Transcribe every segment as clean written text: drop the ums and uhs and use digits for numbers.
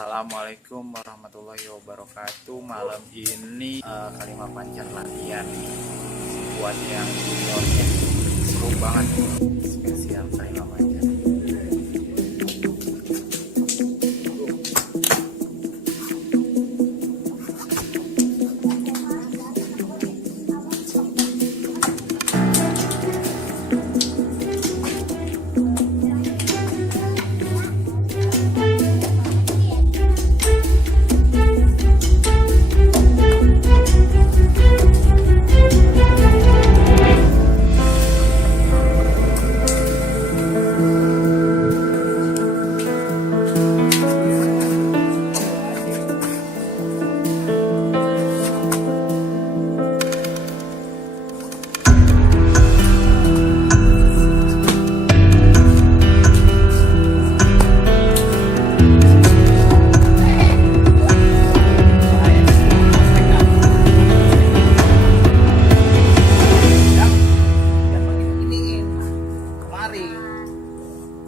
Assalamualaikum warahmatullahi wabarakatuh. Malam ini Kalimah Pancan latihan buat yang juniornya. Seru banget, spesial Kalimah Pancan.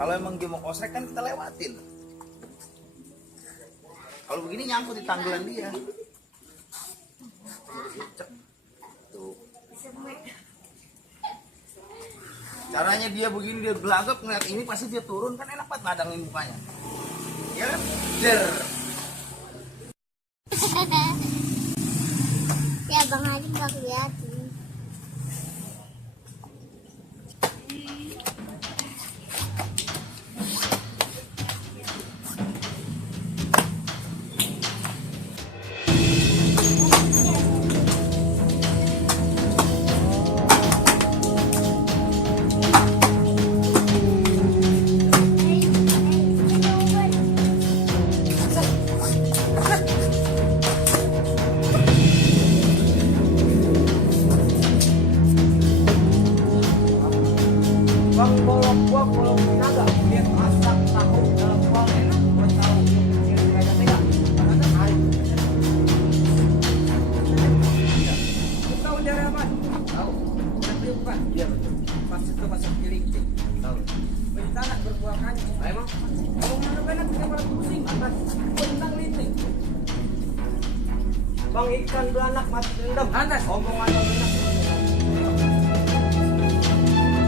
Kalau emang dia mau kosrek kan kita lewatin. Kalau begini nyangkut di tanggalan dia. Tuh. Caranya dia begini, dia belagap ngeliat ini pasti dia turun kan enak banget ngadangin mukanya. Ya kan? Der. Ya Bang Haji nggak kelihatan. Bang bolong gua kalau naga lihat masak tahu dalam kuah enak gua tahu yang kayak tega karena hari tahu daerah apa tahu nanti bukan iya betul pas itu pasang kiling tahu bentana berbuah kancing emang kalau mana benar kita pada pusing atas bentang linting bang ikan beranak mati dendam atas omongan benar.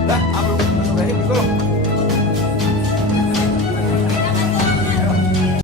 Dah, abang, ini belum.